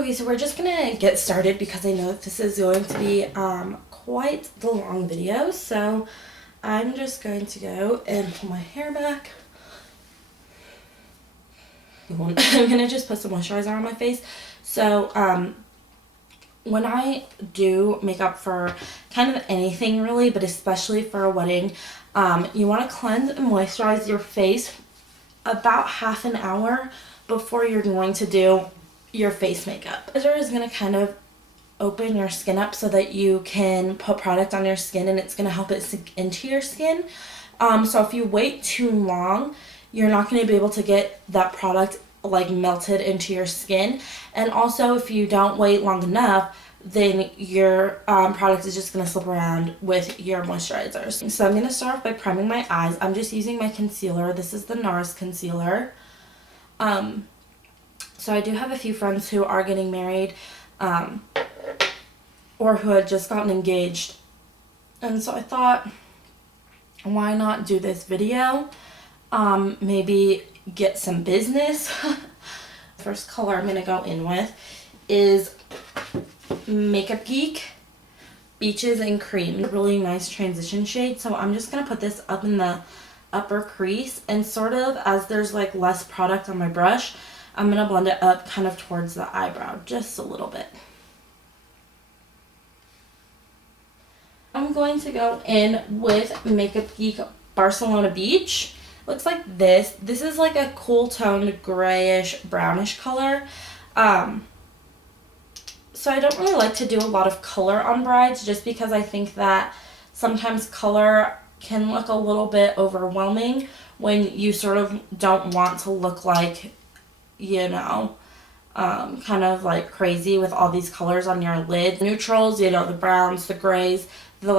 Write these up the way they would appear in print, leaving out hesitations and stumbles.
Okay, so we're just gonna get started because I know that this is going to be quite the long video. So I'm just going to go and pull my hair back. I'm gonna just put some moisturizer on my face. So when I do makeup for kind of anything really, but especially for a wedding, you want to cleanse and moisturize your face about half an hour before you're going to do your face makeup. Moisturizer is going to kind of open your skin up so that you can put product on your skin, and it's going to help it sink into your skin. So if you wait too long, you're not going to be able to get that product like melted into your skin. And also if you don't wait long enough, then your product is just going to slip around with your moisturizers. So I'm going to start off by priming my eyes. I'm just using my concealer. This is the Nars concealer. So I do have a few friends who are getting married or who had just gotten engaged, and so I thought, why not do this video? Maybe get some business. First color I'm going to go in with is Makeup Geek Beaches and Cream. Really nice transition shade. So I'm just going to put this up in the upper crease, and sort of as there's like less product on my brush, I'm going to blend it up kind of towards the eyebrow just a little bit. I'm going to go in with Makeup Geek Barcelona Beach. Looks like this. This is like a cool toned grayish brownish color. So I don't really like to do a lot of color on brides just because I think that sometimes color can look a little bit overwhelming when you sort of don't want to look like, you know, kind of like crazy with all these colors on your lid. Neutrals, you know, the browns, the grays, the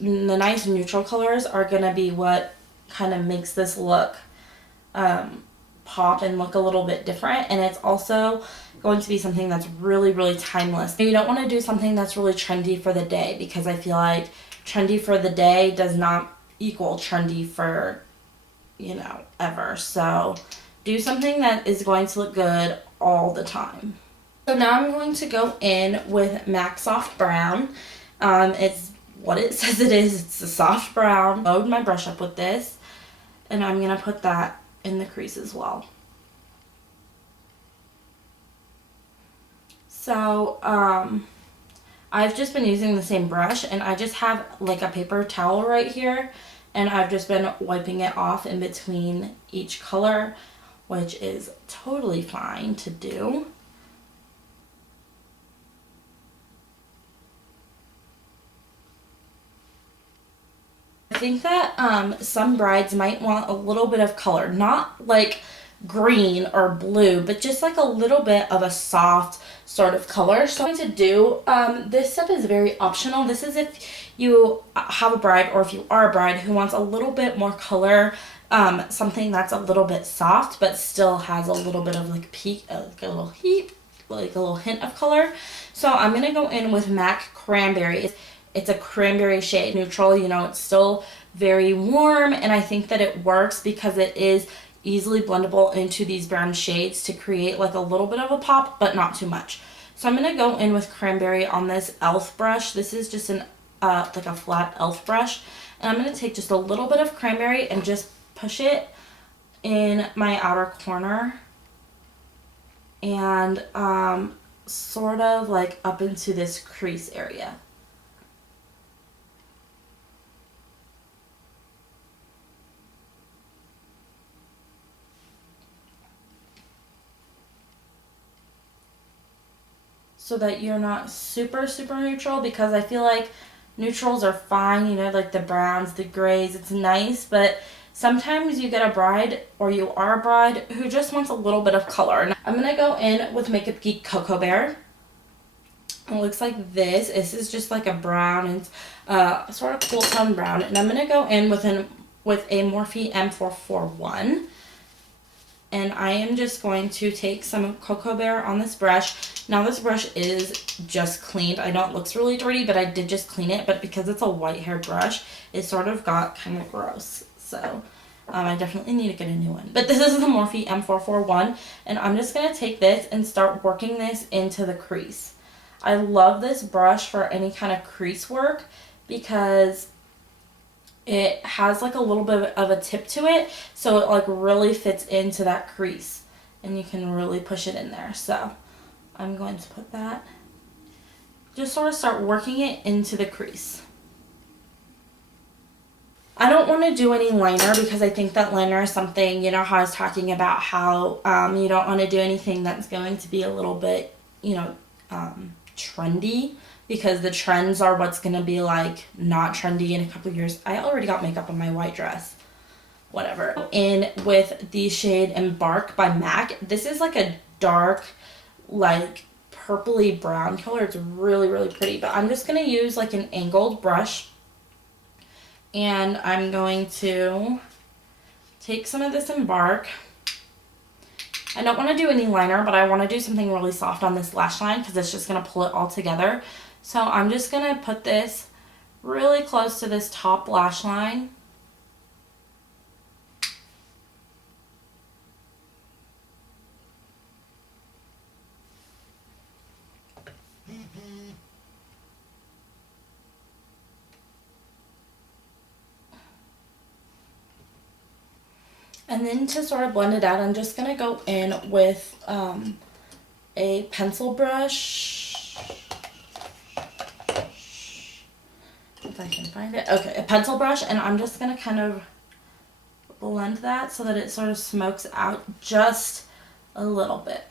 nice neutral colors are going to be what kind of makes this look pop and look a little bit different. And it's also going to be something that's really, really timeless. You don't want to do something that's really trendy for the day, because I feel like trendy for the day does not equal trendy for, you know, ever. So do something that is going to look good all the time. So now I'm going to go in with MAC Soft Brown. It's what it says it is. It's a soft brown. Load my brush up with this, and I'm going to put that in the crease as well. So I've just been using the same brush, and I just have like a paper towel right here, and I've just been wiping it off in between each color, which is totally fine to do. I think that some brides might want a little bit of color, not like green or blue, but just like a little bit of a soft sort of color. So I'm going to do, this step is very optional. This is if you have a bride, or if you are a bride who wants a little bit more color, something that's a little bit soft but still has a little bit of like like a little heat, like a little hint of color. So I'm going to go in with MAC Cranberry. It's a cranberry shade, neutral, you know, it's still very warm, and I think that it works because it is easily blendable into these brown shades to create like a little bit of a pop, but not too much. So I'm going to go in with Cranberry on this e.l.f. brush. This is just an like a flat e.l.f. brush, and I'm going to take just a little bit of Cranberry and just push it in my outer corner and sort of like up into this crease area. So that you're not super, super neutral, because I feel like neutrals are fine, you know, like the browns, the grays, it's nice, but sometimes you get a bride, or you are a bride, who just wants a little bit of color. Now, I'm going to go in with Makeup Geek Cocoa Bear. It looks like this. This is just like a brown, and sort of cool tone brown. And I'm going to go in with a Morphe M441. And I am just going to take some Cocoa Bear on this brush. Now this brush is just cleaned. I know it looks really dirty, but I did just clean it. But because it's a white hair brush, it sort of got kind of gross. So I definitely need to get a new one. But this is the Morphe M441, and I'm just going to take this and start working this into the crease. I love this brush for any kind of crease work because it has like a little bit of a tip to it, so it like really fits into that crease, and you can really push it in there. So I'm going to put that, just sort of start working it into the crease. I don't want to do any liner because I think that liner is something, you know how I was talking about how you don't want to do anything that's going to be a little bit, you know, trendy, because the trends are what's going to be like not trendy in a couple of years. I already got makeup on my white dress. Whatever. In with the shade Embark by MAC. This is like a dark, like purpley brown color. It's really, really pretty. But I'm just going to use like an angled brush. And I'm going to take some of this Embark. I don't want to do any liner, but I want to do something really soft on this lash line because it's just going to pull it all together. So I'm just going to put this really close to this top lash line. And then to sort of blend it out, I'm just going to go in with a pencil brush. If I can find it. Okay, a pencil brush, and I'm just going to kind of blend that so that it sort of smokes out just a little bit.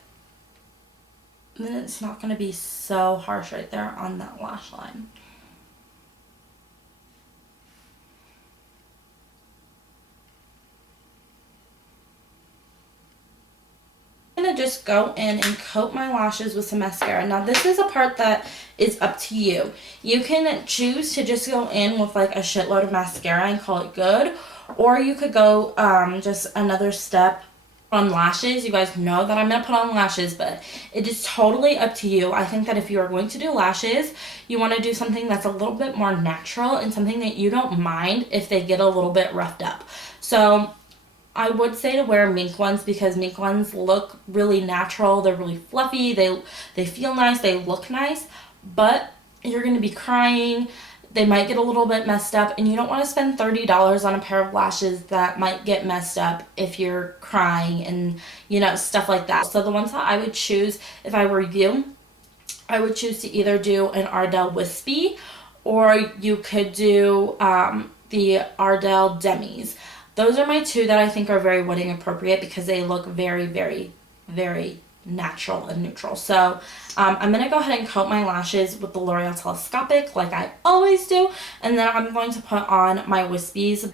And then it's not going to be so harsh right there on that lash line. I'm going to just go in and coat my lashes with some mascara. Now this is a part that is up to you. You can choose to just go in with like a shitload of mascara and call it good, or you could go just another step on lashes. You guys know that I'm going to put on lashes, but it is totally up to you. I think that if you are going to do lashes, you want to do something that's a little bit more natural and something that you don't mind if they get a little bit roughed up. So I would say to wear mink ones because mink ones look really natural. They're really fluffy. They feel nice. They look nice. But you're going to be crying. They might get a little bit messed up. And you don't want to spend $30 on a pair of lashes that might get messed up if you're crying and, you know, stuff like that. So the ones that I would choose if I were you, I would choose to either do an Ardell Wispy, or you could do the Ardell Demis. Those are my two that I think are very wedding appropriate because they look very, very, very natural and neutral. So I'm going to go ahead and coat my lashes with the Loreal Telescopic like I always do. And then I'm going to put on my wispies.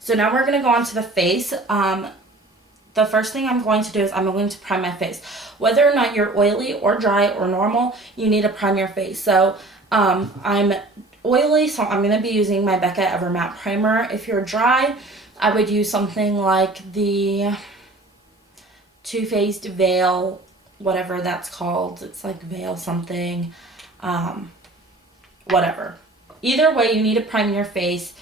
So now we're going to go on to the face. The first thing I'm going to do is I'm going to prime my face. Whether or not you're oily or dry or normal, you need to prime your face. So I'm oily, so I'm going to be using my Becca Ever Matte Primer. If you're dry, I would use something like the Too Faced Veil, whatever that's called. It's like Veil something, whatever. Either way, you need to prime your face.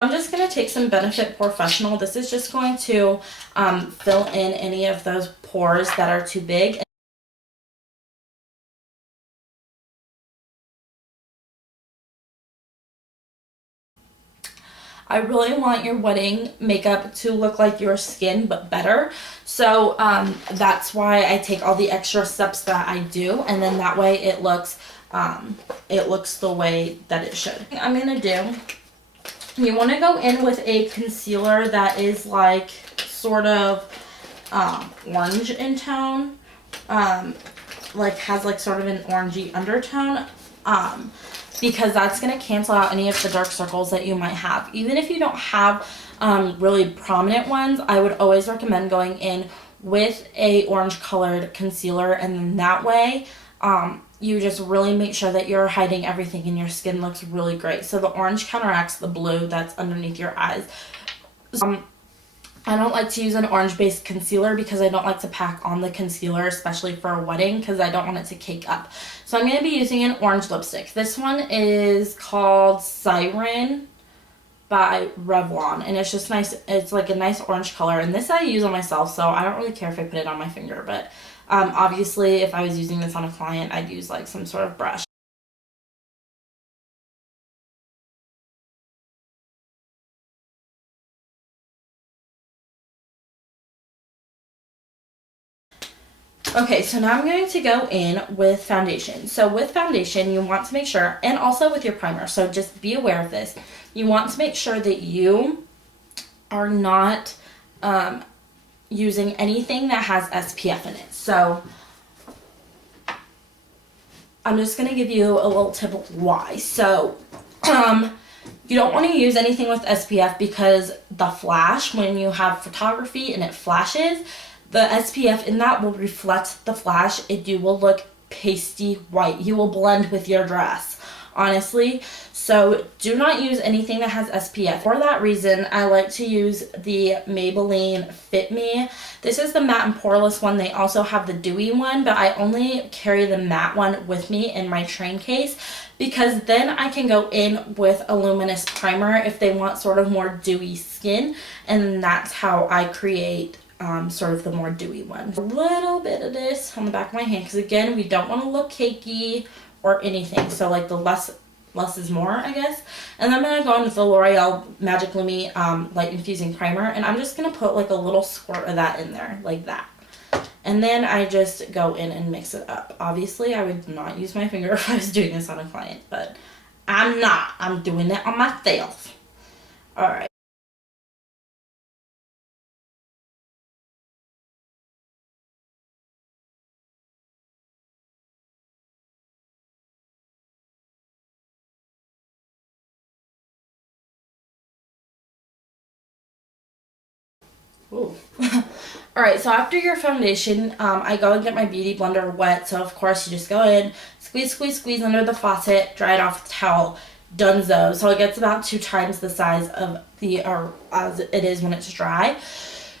I'm just going to take some Benefit Professional. This is just going to fill in any of those pores that are too big. I really want your wedding makeup to look like your skin, but better. So that's why I take all the extra steps that I do, and then that way it looks the way that it should. I'm going to do, you want to go in with a concealer that is like sort of orange in tone, like has like sort of an orangey undertone, because that's going to cancel out any of the dark circles that you might have. Even if you don't have really prominent ones, I would always recommend going in with a orange colored concealer, and then that way you just really make sure that you're hiding everything and your skin looks really great. So the orange counteracts the blue that's underneath your eyes. I don't like to use an orange-based concealer because I don't like to pack on the concealer, especially for a wedding, because I don't want it to cake up. So I'm going to be using an orange lipstick. This one is called Siren by Revlon, and it's just nice. It's like a nice orange color, and this I use on myself, so I don't really care if I put it on my finger, but obviously if I was using this on a client, I'd use like some sort of brush. Okay, so now I'm going to go in with foundation. So with foundation, you want to make sure, and also with your primer, so just be aware of this. You want to make sure that you are not using anything that has SPF in it. So I'm just going to give you a little tip of why. So you don't want to use anything with SPF because the flash, when you have photography and it flashes, the SPF in that will reflect the flash. You will look pasty white. You will blend with your dress, honestly. So do not use anything that has SPF. For that reason, I like to use the Maybelline Fit Me. This is the matte and poreless one. They also have the dewy one, but I only carry the matte one with me in my train case because then I can go in with a luminous primer if they want sort of more dewy skin, and that's how I create sort of the more dewy one. A little bit of this on the back of my hand because again, we don't want to look cakey or anything, so like the less is more, I guess. And then I'm going to go in with the Loreal Magic Lumi Light Infusing Primer, and I'm just going to put like a little squirt of that in there, like that. And then I just go in and mix it up. Obviously, I would not use my finger if I was doing this on a client, but I'm not. I'm doing it on myself. Alright. Ooh. Alright, so after your foundation, I go and get my beauty blender wet. So of course you just go in, squeeze under the faucet, dry it off with a towel, donezo. So it gets about 2 times the size of as it is when it's dry.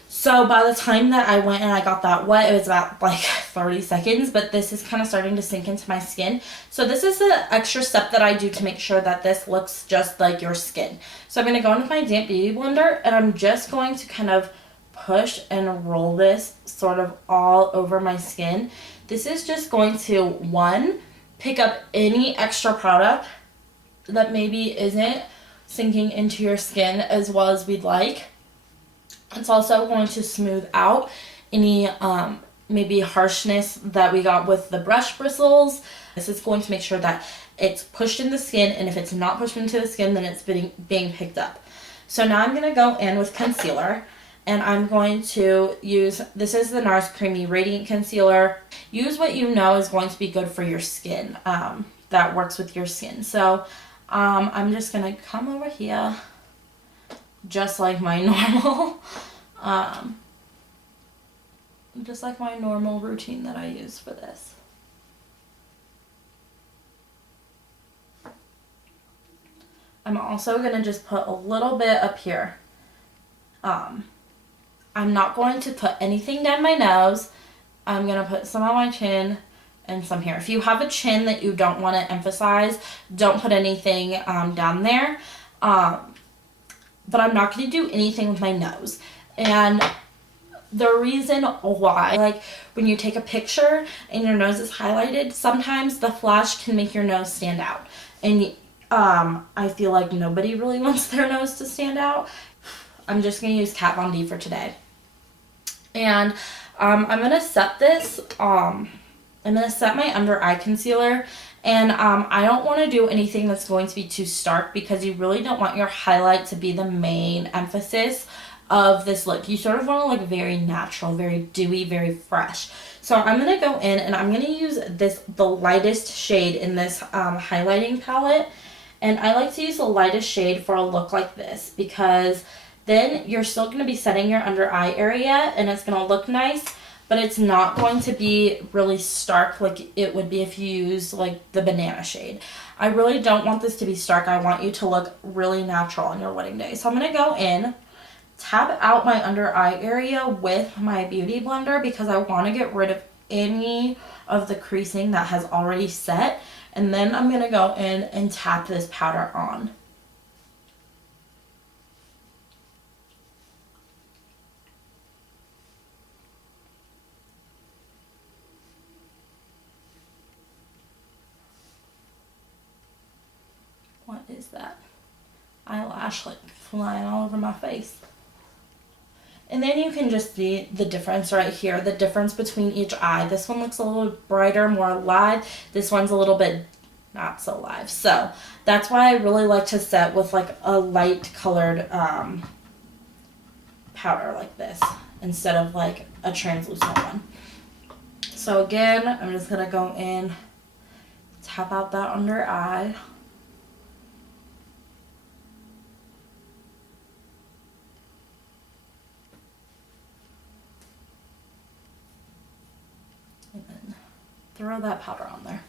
So by the time that I went and I got that wet, it was about like 30 seconds, but this is kind of starting to sink into my skin. So this is the extra step that I do to make sure that this looks just like your skin. So I'm going to go in with my damp beauty blender, and I'm just going to kind of push and roll this sort of all over my skin. This is just going to, one, pick up any extra product that maybe isn't sinking into your skin as well as we'd like. It's also going to smooth out any maybe harshness that we got with the brush bristles. This is going to make sure that it's pushed in the skin, and if it's not pushed into the skin, then it's being picked up. So now I'm going to go in with concealer, and I'm going to use, this is the Nars Creamy Radiant Concealer. Use what you know is going to be good for your skin, that works with your skin. So I'm just going to come over here, just like my normal, just like my normal routine that I use for this. I'm also going to just put a little bit up here. I'm not going to put anything down my nose. I'm going to put some on my chin and some here. If you have a chin that you don't want to emphasize, don't put anything down there. But I'm not going to do anything with my nose. And the reason why, like when you take a picture and your nose is highlighted, sometimes the flash can make your nose stand out. And I feel like nobody really wants their nose to stand out. I'm just going to use Kat Von D for today. And I'm going to set this, I'm going to set my under eye concealer, and I don't want to do anything that's going to be too stark because you really don't want your highlight to be the main emphasis of this look. You sort of want to look very natural, very dewy, very fresh. So I'm going to go in and I'm going to use the lightest shade in this highlighting palette. And I like to use the lightest shade for a look like this because then you're still going to be setting your under eye area and it's going to look nice, but it's not going to be really stark like it would be if you used like the banana shade. I really don't want this to be stark. I want you to look really natural on your wedding day. So I'm going to go in tap out my under eye area with my beauty blender because I want to get rid of any of the creasing that has already set. And then I'm going to go in and tap this powder on. What is that? Eyelash like flying all over my face. And then you can just see the difference right here, the difference between each eye. This one looks a little brighter, more alive. This one's a little bit not so live. So that's why I really like to set with like a light colored powder like this instead of like a translucent one. So again, I'm just going to go in, tap out that under eye. And then throw that powder on there.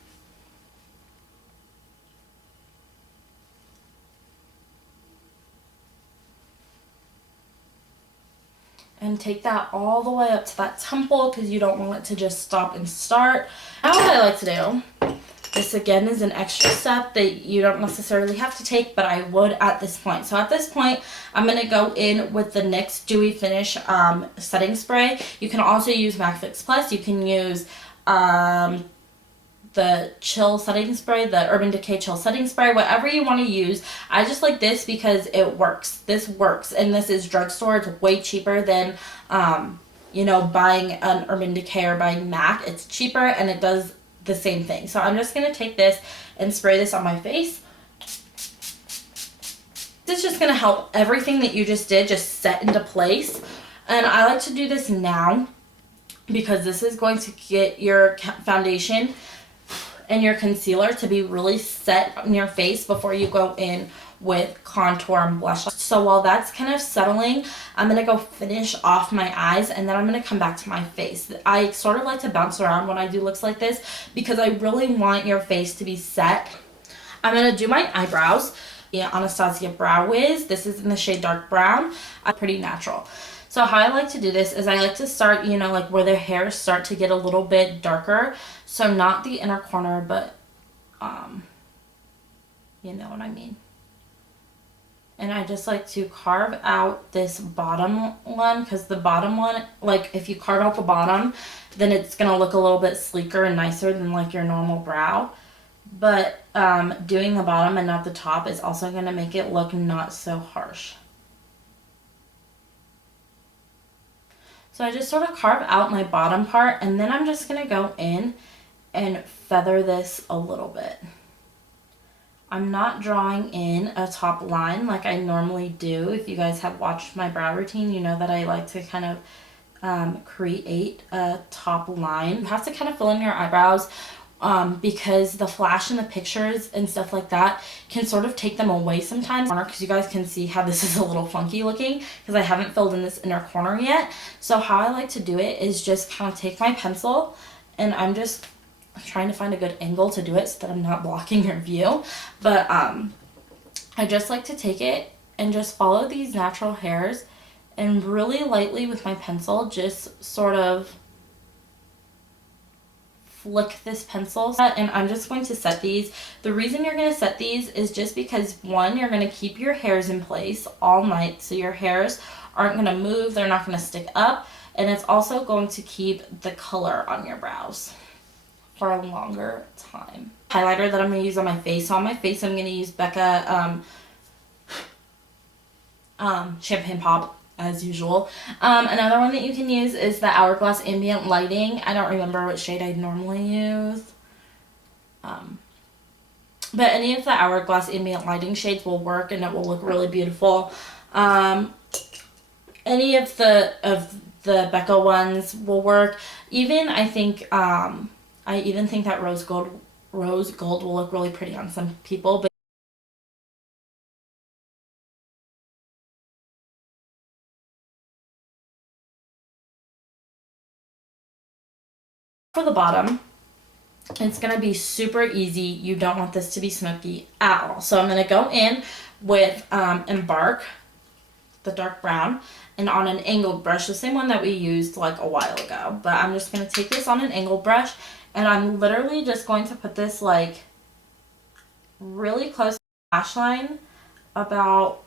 And take that all the way up to that temple because you don't want it to just stop and start. Now what I like to do, this again is an extra step that you don't necessarily have to take, but I would at this point. So at this point, I'm going to go in with the NYX Dewy Finish setting spray. You can also use MAC Fix Plus. You can use the chill setting spray, the Urban Decay chill setting spray, whatever you want to use. I just like this because it works. This works, and this is drugstore. It's way cheaper than you know, buying an Urban Decay or buying MAC. It's cheaper and it does the same thing. So I'm just going to take this and spray this on my face. This is just going to help everything that you just did just set into place. And I like to do this now because this is going to get your foundation and your concealer to be really set on your face before you go in with contour and blush. So while that's kind of settling, I'm going to go finish off my eyes and then I'm going to come back to my face. I sort of like to bounce around when I do looks like this because I really want your face to be set. I'm going to do my eyebrows. Yeah, Anastasia Brow Wiz. This is in the shade Dark Brown. Pretty natural. So how I like to do this is I like to start, you know, like where the hairs start to get a little bit darker. So not the inner corner, but, you know what I mean. And I just like to carve out this bottom one because the bottom one, like if you carve out the bottom, then it's going to look a little bit sleeker and nicer than like your normal brow. But doing the bottom and not the top is also going to make it look not so harsh. So I just sort of carve out my bottom part and then I'm just going to go in and feather this a little bit. I'm not drawing in a top line like I normally do. If you guys have watched my brow routine, you know that I like to kind of create a top line. You have to kind of fill in your eyebrows because the flash in the pictures and stuff like that can sort of take them away sometimes, because you guys can see how this is a little funky looking because I haven't filled in this inner corner yet. So how I like to do it is just kind of take my pencil and I'm just trying to find a good angle to do it so that I'm not blocking your view. But I just like to take it and just follow these natural hairs and really lightly with my pencil just sort of flick this pencil. And I'm just going to set these. The reason you're going to set these is just because, one, you're going to keep your hairs in place all night so your hairs aren't going to move, they're not going to stick up, and it's also going to keep the color on your brows for a longer time. Highlighter that I'm going to use on my face. So on my face I'm going to use Becca Champagne Pop as usual. Another one that you can use is the Hourglass Ambient Lighting. I don't remember what shade I normally use. But any of the Hourglass Ambient Lighting shades will work and it will look really beautiful. Any of the Becca ones will work. Even I think I even think that rose gold will look really pretty on some people. But for the bottom, it's going to be super easy. You don't want this to be smoky at all. So I'm going to go in with Embark the dark brown, and on an angled brush, the same one that we used like a while ago. But I'm just going to take this on an angled brush, and I'm literally just going to put this like really close to the lash line, about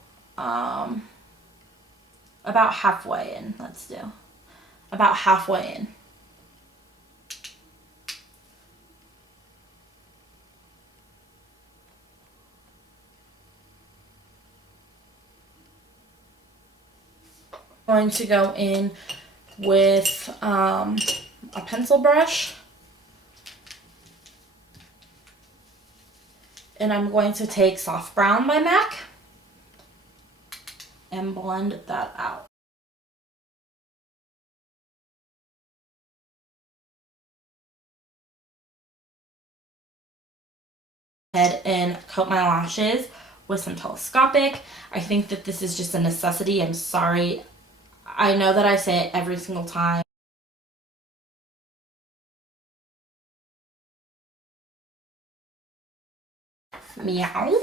halfway in. Let's do about halfway in. Going to go in with a pencil brush, and I'm going to take Soft Brown by MAC and blend that out. Head and coat my lashes with some Telescopic. I think that this is just a necessity. I'm sorry. I know that I say it every single time. Meow.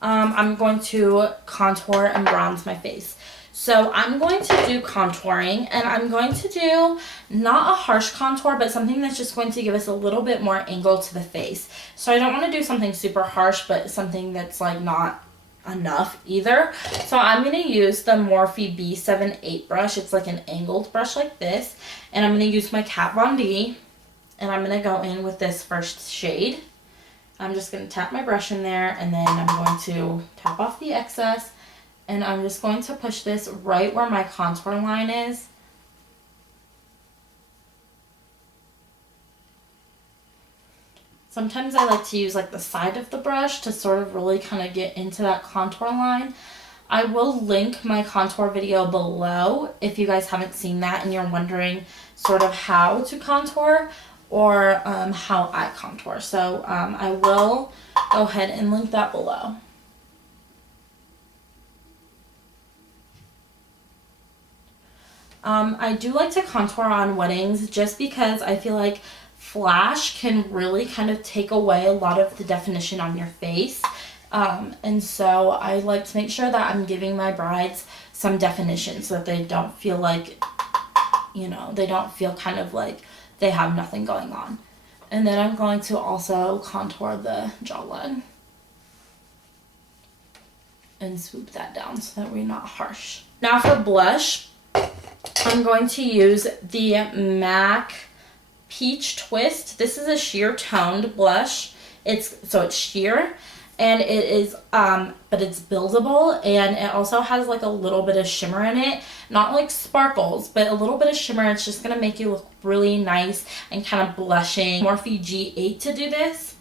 I'm going to contour and bronze my face. So I'm going to do contouring, and I'm going to do not a harsh contour, but something that's just going to give us a little bit more angle to the face. So I don't want to do something super harsh, but something that's like not enough either. So I'm going to use the Morphe B78 brush. It's like an angled brush like this, and I'm going to use my Kat Von D, and I'm going to go in with this first shade. I'm just going to tap my brush in there, and then I'm going to tap off the excess, and I'm just going to push this right where my contour line is. Sometimes I like to use like the side of the brush to sort of really kind of get into that contour line. I will link my contour video below if you guys haven't seen that and you're wondering sort of how to contour or how I contour. So I will go ahead and link that below. I do like to contour on weddings just because I feel like flash can really kind of take away a lot of the definition on your face. And so I like to make sure that I'm giving my brides some definition so that they don't feel like, you know, they don't feel kind of like they have nothing going on. And then I'm going to also contour the jawline and swoop that down so that we're not harsh. Now for blush, I'm going to use the MAC Peach Twist. This is a sheer toned blush. It's sheer, and it is but it's buildable, and it also has like a little bit of shimmer in it. Not like sparkles, but a little bit of shimmer. It's just gonna make you look really nice and kind of blushing. Morphe G8 to do this.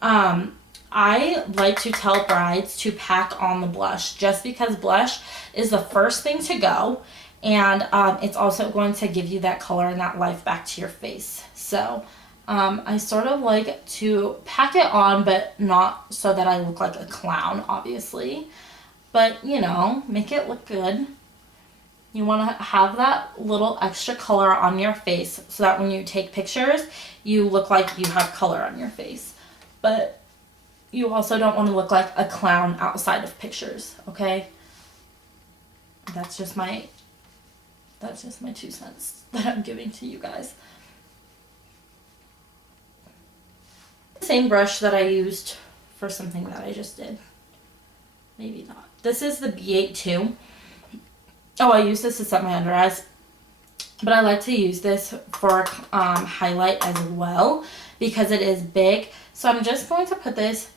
I like to tell brides to pack on the blush just because blush is the first thing to go, and it's also going to give you that color and that life back to your face. So I sort of like to pack it on, but not so that I look like a clown, obviously. But, you know, make it look good. You want to have that little extra color on your face so that when you take pictures, you look like you have color on your face. But you also don't want to look like a clown outside of pictures, okay? That's just my 2 cents that I'm giving to you guys. Same brush that I used for something that I just did. Maybe not. This is the B8 too. Oh, I use this to set my under eyes. But I like to use this for highlight as well because it is big. So I'm just going to put this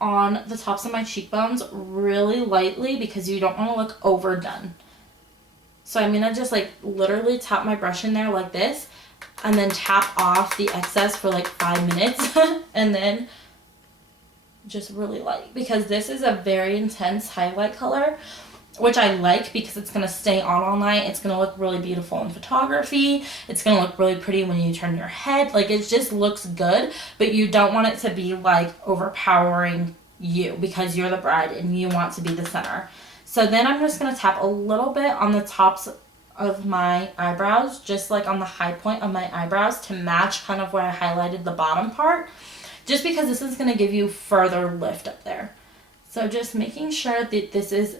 on the tops of my cheekbones really lightly because you don't want to look overdone. So I'm going to just like literally tap my brush in there like this and then tap off the excess for like 5 minutes and then just really light because this is a very intense highlight color, which I like because it's going to stay on all night. It's going to look really beautiful in photography. It's going to look really pretty when you turn your head. Like it just looks good, but you don't want it to be like overpowering you because you're the bride and you want to be the center. So then I'm just going to tap a little bit on the tops of my eyebrows, just like on the high point of my eyebrows to match kind of where I highlighted the bottom part, just because this is going to give you further lift up there. So just making sure that this is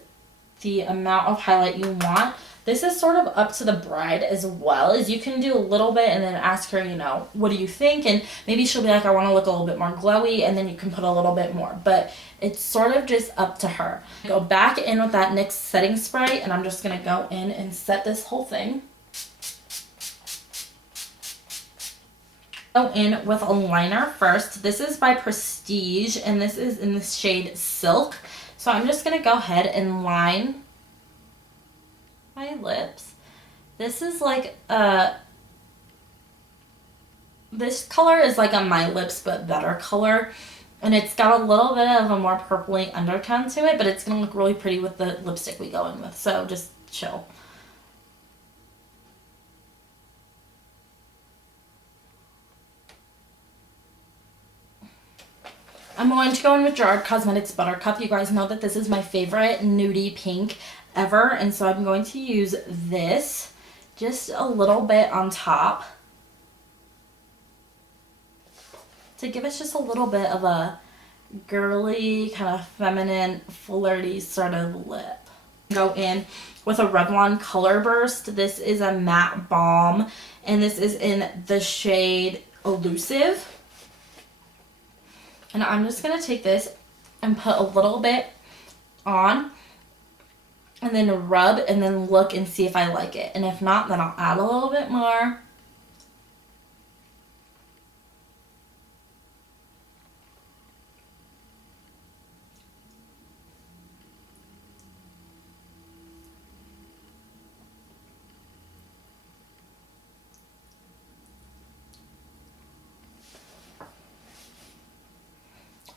the amount of highlight you want. This is sort of up to the bride as well, as you can do a little bit and then ask her, you know, what do you think? And maybe she'll be like, I want to look a little bit more glowy, and then you can put a little bit more. But it's sort of just up to her. Go back in with that NYX setting spray, and I'm just going to go in and set this whole thing. Go in with a liner first. This is by Prestige, and this is in the shade Silk. So I'm just going to go ahead and line my lips. This is like this color is like a My Lips but better color, and it's got a little bit of a more purpley undertone to it, but it's gonna look really pretty with the lipstick we go in with, so just chill. I'm going to go in with Gerard Cosmetics Buttercup. You guys know that this is my favorite nudie pink ever, and so I'm going to use this just a little bit on top to give us just a little bit of a girly, kind of feminine, flirty sort of lip. Go in with a Revlon Color Burst. This is a matte balm, and this is in the shade Elusive. And I'm just going to take this and put a little bit on, and then rub, and then look and see if I like it. And if not, then I'll add a little bit more.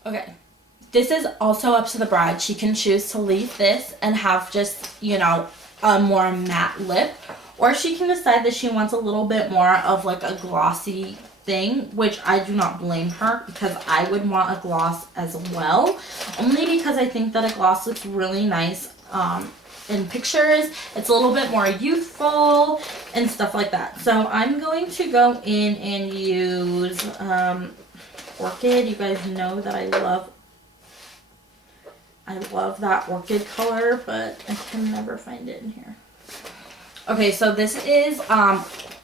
Okay, this is also up to the bride. She can choose to leave this and have just, you know, a more matte lip, or she can decide that she wants a little bit more of like a glossy thing, which I do not blame her, because I would want a gloss as well, only because I think that a gloss looks really nice in pictures. It's a little bit more youthful and stuff like that. So I'm going to go in and use Orchid. You guys know that I love that orchid color, but I can never find it in here. Okay, so this is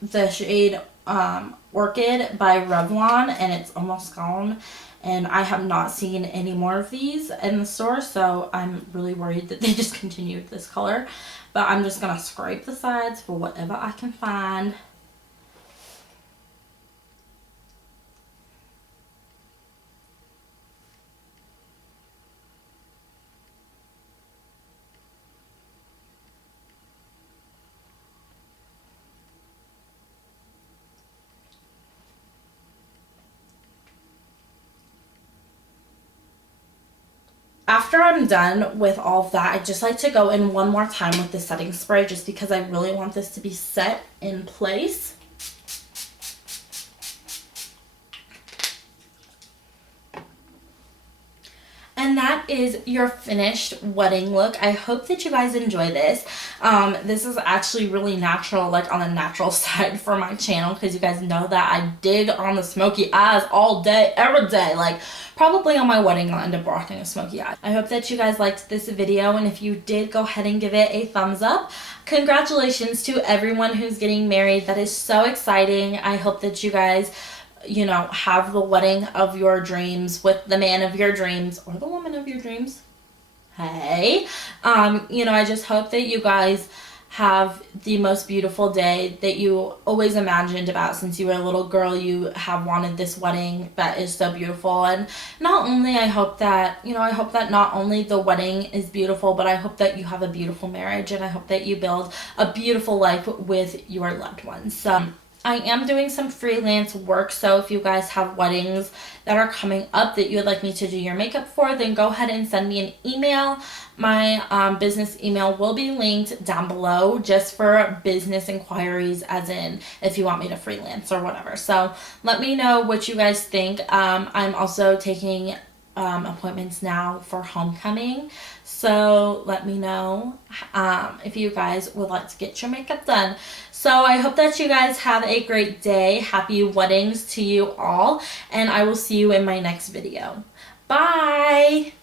the shade Orchid by Revlon, and it's almost gone, and I have not seen any more of these in the store, so I'm really worried that they discontinued this color. But I'm just gonna scrape the sides for whatever I can find. After I'm done with all of that, I just like to go in one more time with the setting spray, just because I really want this to be set in place. And that is your finished wedding look. I hope that you guys enjoy this. This is actually really natural, like on the natural side for my channel, because you guys know that I dig on the smoky eyes all day, every day. Like, probably on my wedding I'll end up rocking a smoky eye. I hope that you guys liked this video, and if you did, go ahead and give it a thumbs up. Congratulations to everyone who's getting married. That is so exciting. I hope that you guys, you know, have the wedding of your dreams with the man of your dreams, or the woman of your dreams. Hey, you know, I just hope that you guys have the most beautiful day that you always imagined about since you were a little girl. You have wanted this wedding that is so beautiful. And not only I hope that, you know, I hope that not only the wedding is beautiful, but I hope that you have a beautiful marriage, and I hope that you build a beautiful life with your loved ones. So I am doing some freelance work, so if you guys have weddings that are coming up that you would like me to do your makeup for, then go ahead and send me an email. My business email will be linked down below, just for business inquiries, as in if you want me to freelance or whatever. So let me know what you guys think. I'm also taking appointments now for homecoming, so let me know if you guys would like to get your makeup done. So I hope that you guys have a great day. Happy weddings to you all, and I will see you in my next video. Bye!